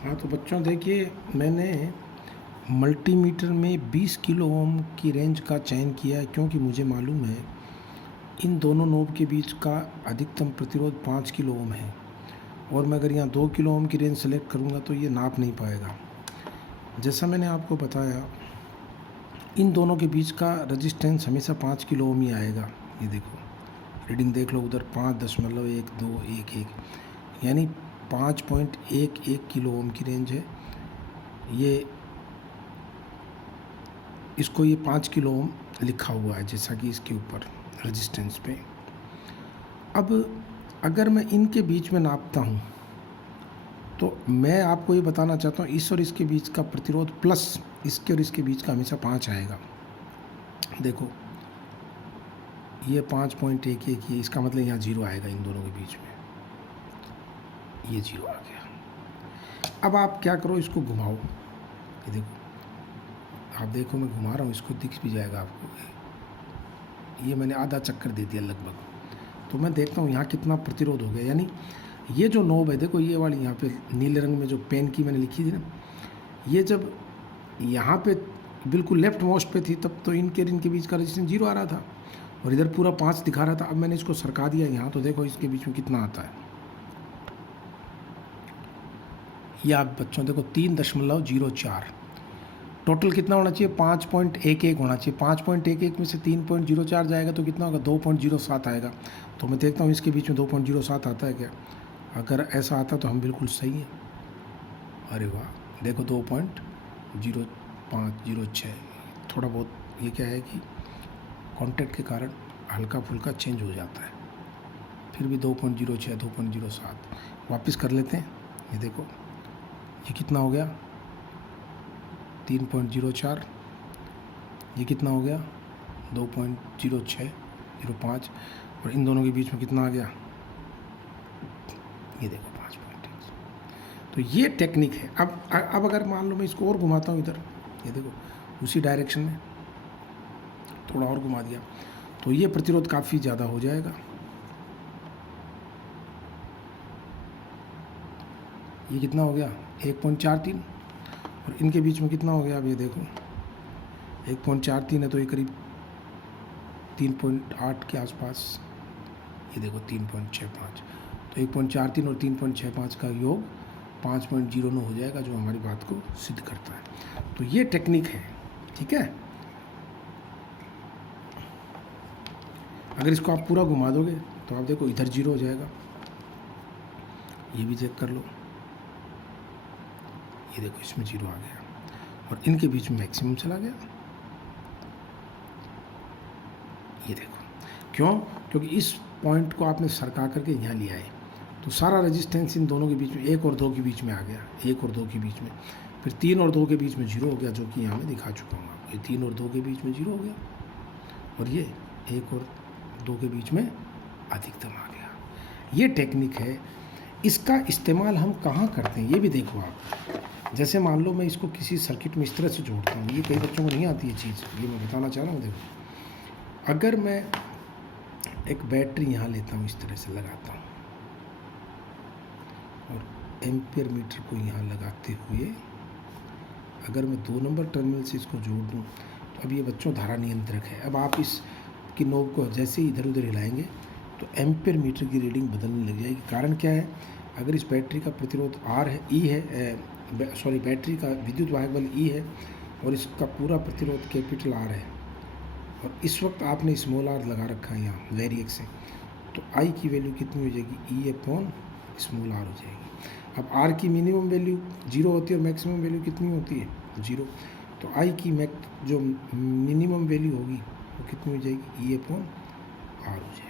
हाँ, तो बच्चों देखिए, मैंने मल्टीमीटर में 20 किलो ओम की रेंज का चयन किया है, क्योंकि मुझे मालूम है इन दोनों नोब के बीच का अधिकतम प्रतिरोध 5 किलो ओम है। और मैं अगर यहाँ 2 किलो ओम की रेंज सेलेक्ट करूँगा तो ये नाप नहीं पाएगा। जैसा मैंने आपको बताया, इन दोनों के बीच का रजिस्टेंस हमेशा 5 किलो ओम ही आएगा। ये देखो, रीडिंग देख लो, उधर 5.1211, यानी 5.11 किलो ओम की रेंज है। ये इसको ये 5 किलो ओम लिखा हुआ है, जैसा कि इसके ऊपर रेजिस्टेंस पे। अब अगर मैं इनके बीच में नापता हूँ तो मैं आपको ये बताना चाहता हूँ, इस और इसके बीच का प्रतिरोध प्लस इसके और इसके बीच का हमेशा 5 आएगा। देखो, ये 5.11 ये, इसका मतलब यहाँ 0 आएगा इन दोनों के बीच में, ये 0 आ गया। अब आप क्या करो, इसको घुमाओ। ये देखो, आप देखो, मैं घुमा रहा हूँ, इसको दिख भी जाएगा आपको। ये मैंने आधा चक्कर दे दिया लगभग। तो मैं देखता हूँ यहाँ कितना प्रतिरोध हो गया। यानी ये जो नोब है, देखो ये वाली यहाँ पे नीले रंग में जो पेन की मैंने लिखी थी ना, ये जब यहाँ पे बिल्कुल लेफ्ट मोस्ट पे थी, तब तो इनके बीच का रेजिस्टेंस 0 आ रहा था और इधर पूरा 5 दिखा रहा था। अब मैंने इसको सरका दिया यहाँ, तो देखो इसके बीच में कितना आता है। ये आप बच्चों देखो 3.04, टोटल कितना होना चाहिए, 5.11 होना चाहिए। 5.11 में से 3.04 जाएगा तो कितना होगा, 2.07 आएगा। तो मैं देखता हूँ इसके बीच में 2.07 आता है क्या। अगर ऐसा आता तो हम बिल्कुल सही हैं। अरे वाह, देखो 2.0506। थोड़ा बहुत ये क्या है कि कांटेक्ट के कारण हल्का फुल्का चेंज हो जाता है, फिर भी 2.06 2.07 वापस कर लेते हैं। ये देखो, ये कितना हो गया, 3.04। ये कितना हो गया, 2.0605। और इन दोनों के बीच में कितना आ गया, ये देखो 5.1। तो ये टेक्निक है। अब अगर मान लो मैं इसको और घुमाता हूँ इधर, ये देखो उसी डायरेक्शन में थोड़ा और घुमा दिया, तो ये प्रतिरोध काफ़ी ज़्यादा हो जाएगा। ये कितना हो गया, 1.43। और इनके बीच में कितना हो गया, अब ये देखो 1.43 है, तो ये करीब 3.8 के आसपास। ये देखो 3.65, तो 1.43 और 3.65 का योग 5.09 हो जाएगा, जो हमारी बात को सिद्ध करता है। तो ये टेक्निक है, ठीक है। अगर इसको आप पूरा घुमा दोगे तो आप देखो इधर 0 हो जाएगा। ये भी चेक कर लो, ये देखो इसमें 0 आ गया और इनके बीच में मैक्सिमम चला गया। ये देखो, क्यों, क्योंकि इस पॉइंट को आपने सरका करके यहाँ लिया है, तो सारा रेजिस्टेंस इन दोनों के बीच में 1 और 2 के बीच में आ गया। 1 और 2 के बीच में, फिर 3 और 2 के बीच में 0 हो गया, जो कि यहाँ मैं दिखा चुका हूँ आपको। ये 3 और 2 के बीच में 0 हो गया और ये 1 और 2 के बीच में अधिकतम आ गया। ये टेक्निक है। इसका इस्तेमाल हम कहाँ करते हैं, ये भी देखो आप। जैसे मान लो मैं इसको किसी सर्किट में इस तरह से जोड़ता हूँ, ये कई बच्चों को नहीं आती है चीज़, ये मैं बताना चाह रहा हूँ। देखो, अगर मैं एक बैटरी यहाँ लेता हूँ, इस तरह से लगाता हूँ और एम्पियर मीटर को यहाँ लगाते हुए अगर मैं 2 नंबर टर्मिनल से इसको जोड़ दूँ, तो अब ये बच्चों धारा नियंत्रक है। अब आप इस की नोब को जैसे ही इधर उधर हिलाएंगे तो एम्पियर मीटर की रीडिंग बदलने लग जाएगी। कारण क्या है, अगर इस बैटरी का प्रतिरोध R है, E है, बैटरी का विद्युत वाहक बल E है और इसका पूरा प्रतिरोध कैपिटल R है, और इस वक्त आपने स्मॉल r लगा रखा है यहाँ वेरिएक से, तो I की वैल्यू कितनी हो जाएगी, E/स्मॉल r हो जाएगी। अब R की मिनिमम वैल्यू 0 होती है और मैक्सिमम वैल्यू कितनी होती है, 0। तो I की जो मिनिमम वैल्यू होगी वो कितनी हो जाएगी, E/r हो जाएगी।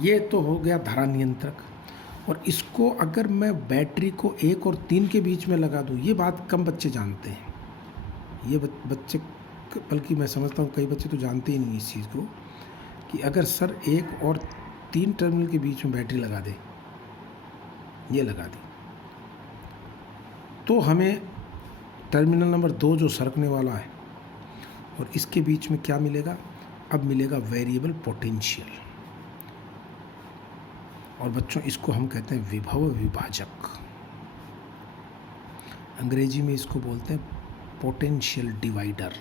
ये तो हो गया धारा नियंत्रक। और इसको अगर मैं बैटरी को 1 और 3 के बीच में लगा दूँ, ये बात कम बच्चे जानते हैं। ये बच्चे, बल्कि मैं समझता हूँ कई बच्चे तो जानते ही नहीं इस चीज़ को, कि अगर सर 1 और 3 टर्मिनल के बीच में बैटरी लगा दे, ये लगा दी, तो हमें टर्मिनल नंबर 2 जो सरकने वाला है और इसके बीच में क्या मिलेगा, अब मिलेगा वेरिएबल पोटेंशियल। और बच्चों इसको हम कहते हैं विभव विभाजक। अंग्रेजी में इसको बोलते हैं पोटेंशियल डिवाइडर।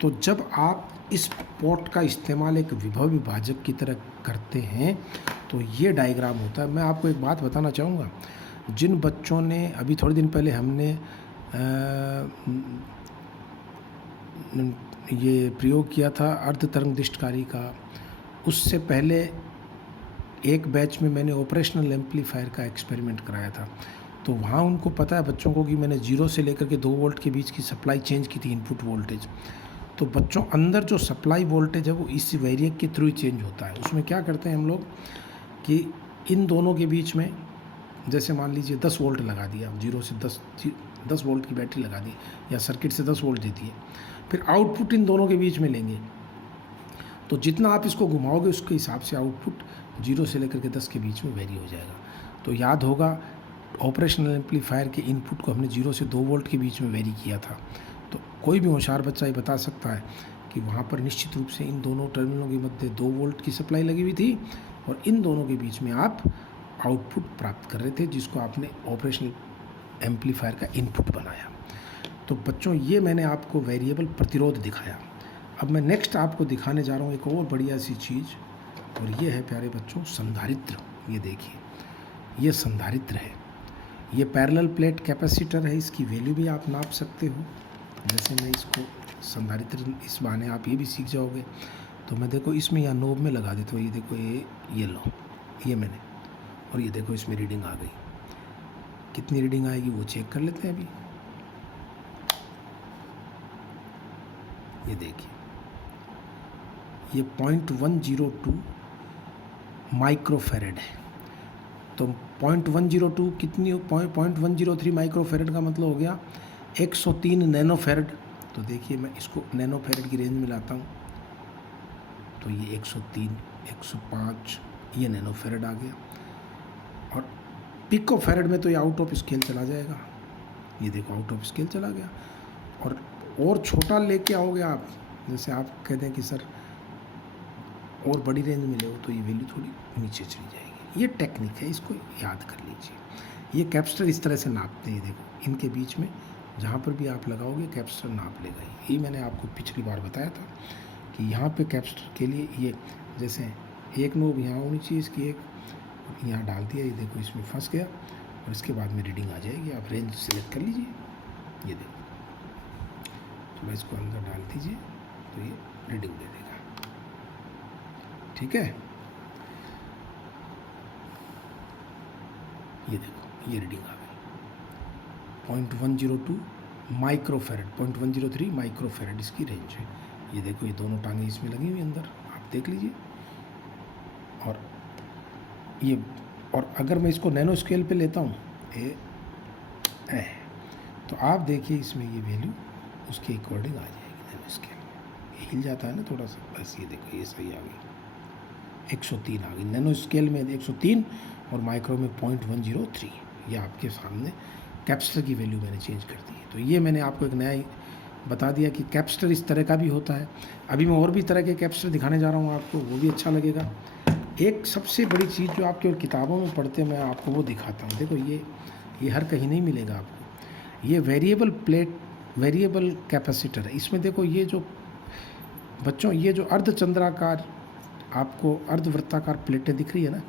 तो जब आप इस पोर्ट का इस्तेमाल एक विभव विभाजक की तरह करते हैं तो ये डायग्राम होता है। मैं आपको एक बात बताना चाहूँगा, जिन बच्चों ने अभी थोड़े दिन पहले हमने ये प्रयोग किया था अर्ध तरंग दिष्टकारी का, उससे पहले एक बैच में मैंने ऑपरेशनल एम्पलीफायर का एक्सपेरिमेंट कराया था। तो वहाँ उनको पता है बच्चों को कि मैंने 0 से लेकर के 2 वोल्ट के बीच की सप्लाई चेंज की थी, इनपुट वोल्टेज। तो बच्चों अंदर जो सप्लाई वोल्टेज है वो इस वेरिएक के थ्रू ही चेंज होता है। उसमें क्या करते हैं हम लोग कि इन दोनों के बीच में जैसे मान लीजिए 10 वोल्ट लगा दिया, 0 से 10 वोल्ट की बैटरी लगा दी या सर्किट से 10 वोल्ट देती है, फिर आउटपुट इन दोनों के बीच में लेंगे। तो जितना आप इसको घुमाओगे उसके हिसाब से आउटपुट 0 से लेकर के 10 के बीच में वेरी हो जाएगा। तो याद होगा ऑपरेशनल एम्पलीफायर के इनपुट को हमने 0 से 2 वोल्ट के बीच में वेरी किया था। तो कोई भी होशियार बच्चा ये बता सकता है कि वहाँ पर निश्चित रूप से इन दोनों टर्मिनलों के मध्य 2 वोल्ट की सप्लाई लगी हुई थी और इन दोनों के बीच में आप आउटपुट प्राप्त कर रहे थे जिसको आपने ऑपरेशनल एम्पलीफायर का इनपुट बनाया। तो बच्चों ये मैंने आपको वेरिएबल प्रतिरोध दिखाया। अब मैं नेक्स्ट आपको दिखाने जा रहा हूँ एक और बढ़िया सी चीज़, और ये है प्यारे बच्चों संधारित्र। ये देखिए ये संधारित्र है, ये पैरेलल प्लेट कैपेसिटर है, इसकी वैल्यू भी आप नाप सकते हो। जैसे मैं इसको संधारित्र इस बहाने आप ये भी सीख जाओगे। तो मैं देखो इसमें या नोब में लगा देता हूँ, ये देखो ये लो ये मैंने, और ये देखो इसमें रीडिंग आ गई। कितनी रीडिंग आएगी वो चेक कर लेते हैं अभी। ये देखिए ये 0.102 माइक्रोफेरेड है। तो 0.102 कितनी 0.103 माइक्रोफेरेड का मतलब हो गया 103 नैनोफेरेड। तो देखिए मैं इसको नैनोफेरेड की रेंज में लाता हूँ, तो ये 103, 105 ये नैनोफेरेड आ गया। और पिकोफेरेड में तो ये आउट ऑफ स्केल चला जाएगा। ये देखो आउट ऑफ स्केल चला गया। और छोटा लेके आओगे आप, जैसे आप कहते हैं कि सर और बड़ी रेंज में ले हो, तो ये वैल्यू थोड़ी नीचे चली जाएगी। ये टेक्निक है, इसको याद कर लीजिए। ये कैपेसिटर इस तरह से नापते हैं, देखो इनके बीच में जहाँ पर भी आप लगाओगे कैपेसिटर नाप लेगा। ये मैंने आपको पिछली बार बताया था कि यहाँ पे कैपेसिटर के लिए ये जैसे एक नोब यहाँ होनी चाहिए इसकी, एक यहाँ डाल दिया, ये देखो इसमें फंस गया और इसके बाद में रीडिंग आ जाएगी। आप रेंज सेलेक्ट कर लीजिए, ये देखो तो मैं इसको अंदर डाल दीजिए तो ये रीडिंग दे देगा। ठीक है, ये देखो ये रीडिंग आ गई 0.102 माइक्रोफेरेड, 0.103 माइक्रोफेरेड इसकी रेंज है। ये देखो ये दोनों टांगें इसमें लगी हुई अंदर, आप देख लीजिए। और ये और अगर मैं इसको नैनो स्केल पे लेता हूँ तो आप देखिए इसमें ये वैल्यू उसके अकॉर्डिंग आ जाएगी नैनो स्केल में। ये हिल जाता है ना थोड़ा सा, बस ये देखो ये सही आ गई 103 आ गई नैनो स्केल में 103 और माइक्रो में 0.103। ये आपके सामने कैपेसिटर की वैल्यू मैंने चेंज कर दी है। तो ये मैंने आपको एक नया बता दिया कि कैपेसिटर इस तरह का भी होता है। अभी मैं और भी तरह के कैपेसिटर दिखाने जा रहा हूँ आपको, वो भी अच्छा लगेगा। एक सबसे बड़ी चीज़ जो आप केवल किताबों में पढ़ते हैं मैं आपको वो दिखाता हूँ। देखो ये हर कहीं नहीं मिलेगा आपको। ये वेरिएबल प्लेट वेरिएबल कैपेसिटर है। इसमें देखो ये जो बच्चों ये जो अर्धचंद्राकार आपको अर्धवृत्ताकार प्लेटें दिख रही है ना,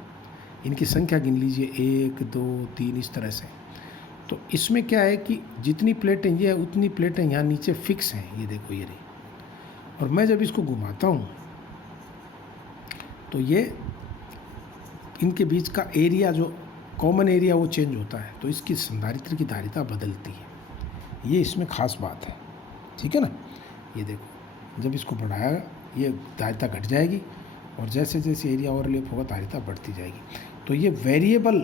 इनकी संख्या गिन लीजिए 1 2 3 इस तरह से। तो इसमें क्या है कि जितनी प्लेटें ये है उतनी प्लेटें यहाँ नीचे फिक्स हैं, ये देखो ये रही। और मैं जब इसको घुमाता हूँ तो ये इनके बीच का एरिया जो कॉमन एरिया वो चेंज होता है, तो इसकी संधारित्र की धारिता बदलती है। ये इसमें खास बात है, ठीक है ना। ये देखो जब इसको बढ़ाया ये धारिता घट जाएगी और जैसे जैसे एरिया ओवरलैप होगा धारिता बढ़ती जाएगी। तो ये वेरिएबल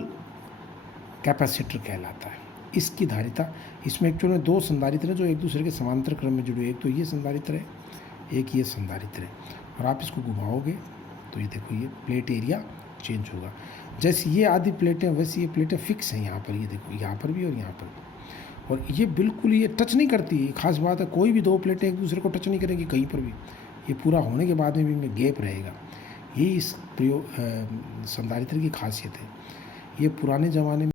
कैपेसिटर कहलाता है। इसकी धारिता इसमें एक्चुअली में 2 संधारित्र हैं जो एक दूसरे के समांतर क्रम में जुड़े। एक तो ये संधारित्र है, एक ये संधारित्र है। और आप इसको घुमाओगे तो ये देखो ये प्लेट एरिया चेंज होगा। जैसे ये आधी प्लेटें वैसे ये प्लेटें फिक्स हैं यहाँ पर, ये देखो यहाँ पर भी और यहाँ पर भी। और ये बिल्कुल ये टच नहीं करती है, खास बात है। कोई भी 2 प्लेटें एक दूसरे को टच नहीं करेंगी कहीं पर भी। ये पूरा होने के बाद में भी इनमें गैप रहेगा। ये इस संधारित्र की खासियत है। ये पुराने ज़माने में